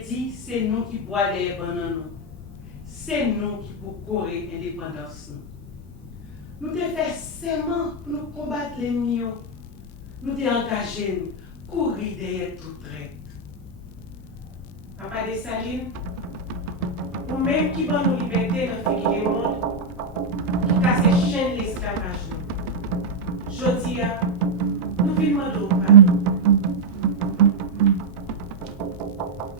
veut dire c'est nous qui boit des bananes. C'est nous qui pour courir l'indépendance. Nous devons faire serment pour nous combattre l'ennemi. Nous devons engager, courir derrière tout trait. Papa Dessalines, nous-mêmes qui avons nos libertés dans le monde, qui cassent les chaînes de l'esclavage. Je dis, nous vivons pardon.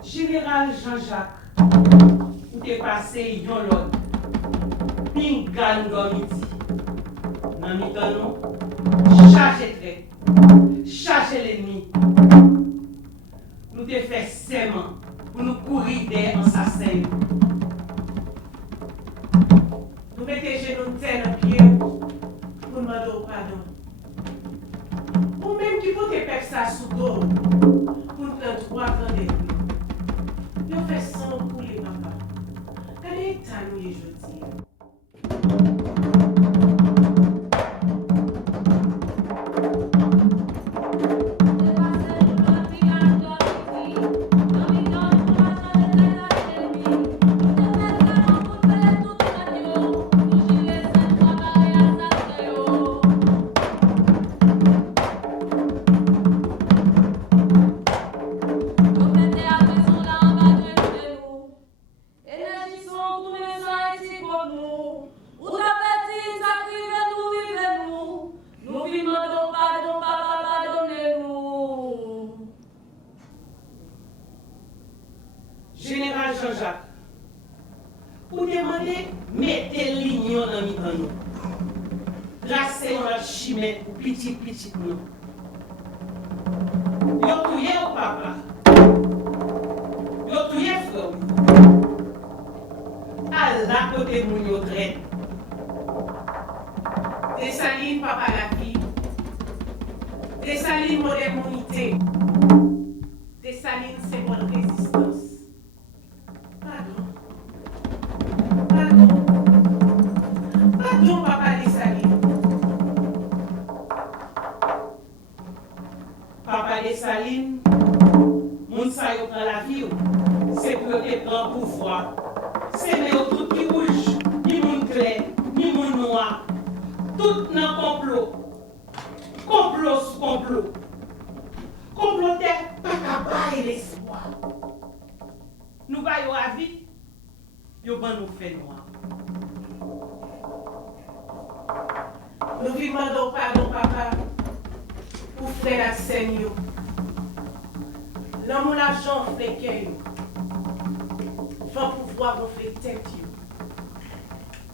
Général Jean-Jacques, où t'es passé yon l'autre, pingan domiti, nan mitan nous, chargez trait, chargez l'ennemi. Nous te fait serment pour nous courir des assassins. Nous mettons genoux terre dans pied pour demander pardon. Ou même qui peut te faire ça sous dos pour nous faire droit dans des rues. Nous faisons sang pour les papas. Quel est l'état nous aujourd'hui? Général Jean-Jacques, pour demander, mettez l'union dans nous. Grâce à notre chimère pour petit nous. Yo touye au papa. Yo touye frère. À la côté moun yo traite. Dessalines papa la fille. Dessalines modernité. Dessalines c'est bonne résistance. Pardon, papa Dessalines. Papa Dessalines, moun sa yo prend la vie, c'est pour te prendre pouvoir. C'est mais tout qui rouge, ni moun clair, ni moun noir. Tout nan complot. Complot sous complot. Complotaire, pas capable l'espoir. Nous voyons à vie, yo ban nous fait noir. Nous demandons pardon, papa, pour faire la scène. L'homme l'argent fait qu'il va pouvoir gonfler tête.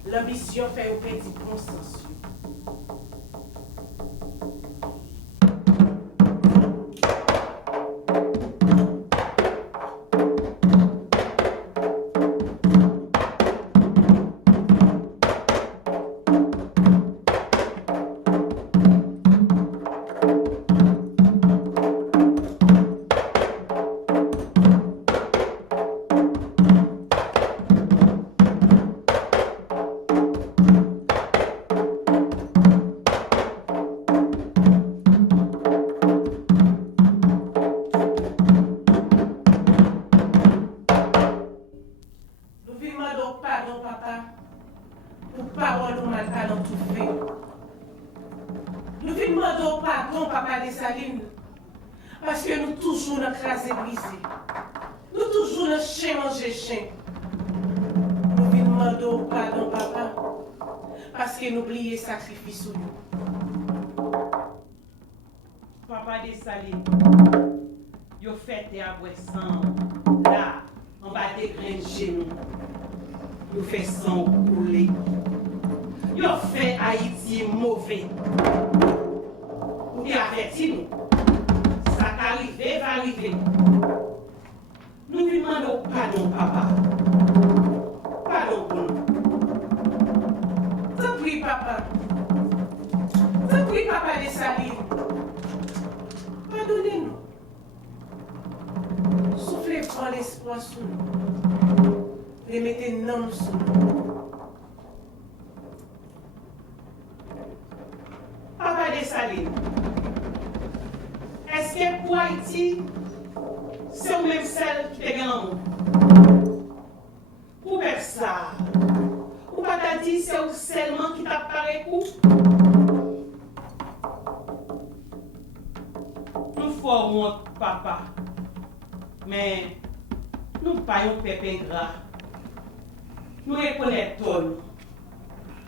L'ambition fait au petit consensus. Pardon, papa, pour parole ou mal dans tout fait. Nous demandons pardon, papa Dessalines, parce que nous toujours dans crasé brisé. Nous toujours dans chien manger chien. Nous demandons pardon, papa, parce que nous oublions sacrifice sur nous. Papa Dessalines, yo fait des aboissants là, en bas des grains de genoux. Nous faisons couler. Nous fait Haïti mauvais. Vous avez averti nous. Ça arrive, va arriver. Nous demandons pardon, papa. Pardon pour nous. T'en prie, papa. T'en prie, papa Dessalines. Pardonnez-nous. Soufflez prends l'espoir sur nous. Remettez nom sur nous. Papa Dessalines, est-ce que pour Haïti, c'est ou même celle qui te gagne l'amour. Pour faire ça, ou pas t'a dit c'est ou seulement qui t'a paré coup. Nous formons papa, mais nous pas un pépé gras. Nous reconnaissons.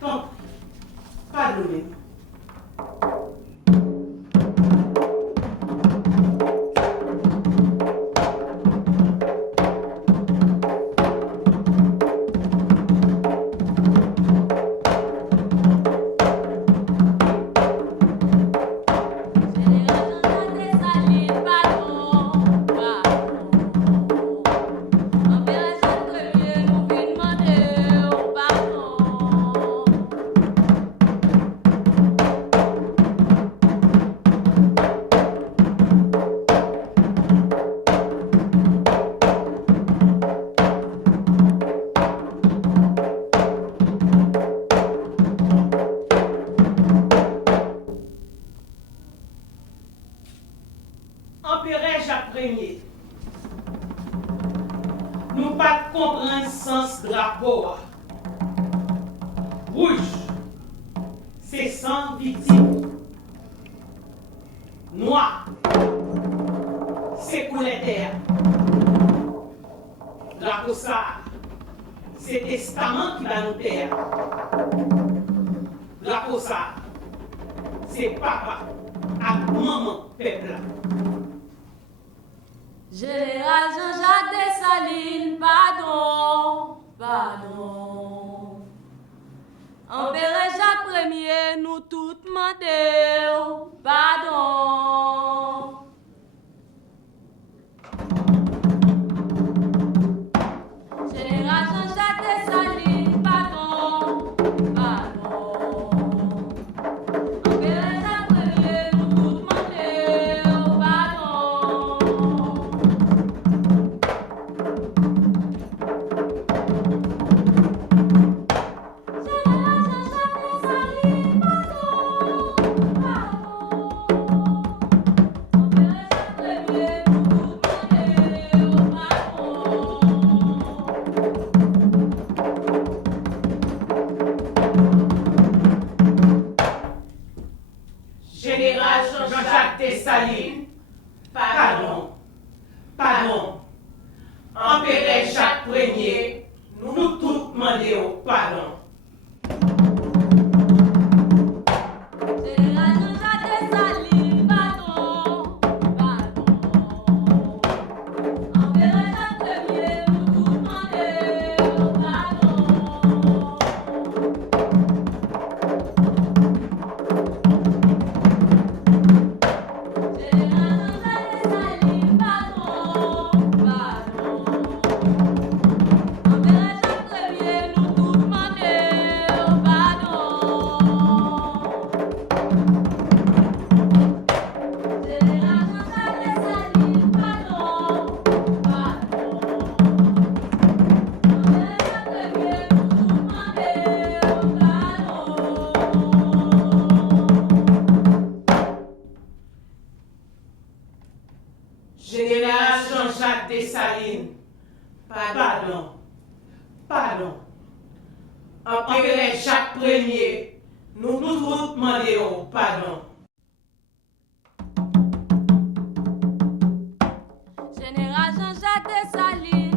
Donc, pardonnez-nous. Empereur Jacques Ier, nous pas comprendre le sens drapeau. Rouge, c'est sans victime. Noir, c'est couleur terre. Drapeau ça, c'est testament qui va nous terre. Drapeau ça, c'est papa et maman peuple. Général Jean-Jacques Dessalines, pardon, pardon. Empereur Jacques Ier, nous tout demandons pardon. Général Jean-Jacques Dessalines, pardon, pardon. Empereur Jacques Ier, nous tout demandons pardon. Général Jean-Jacques Dessalines, pardon, pardon. Empereur Jacques Ier, nous tous demandons pardon. Général Jean-Jacques Dessalines, pardon, pardon. Empereur Jacques Ier, nous tout demandons pardon. Général Jean-Jacques Dessalines, pardon, pardon. Empereur Jacques Ier, nous tous demandons pardon. Général Jean-Jacques Dessalines.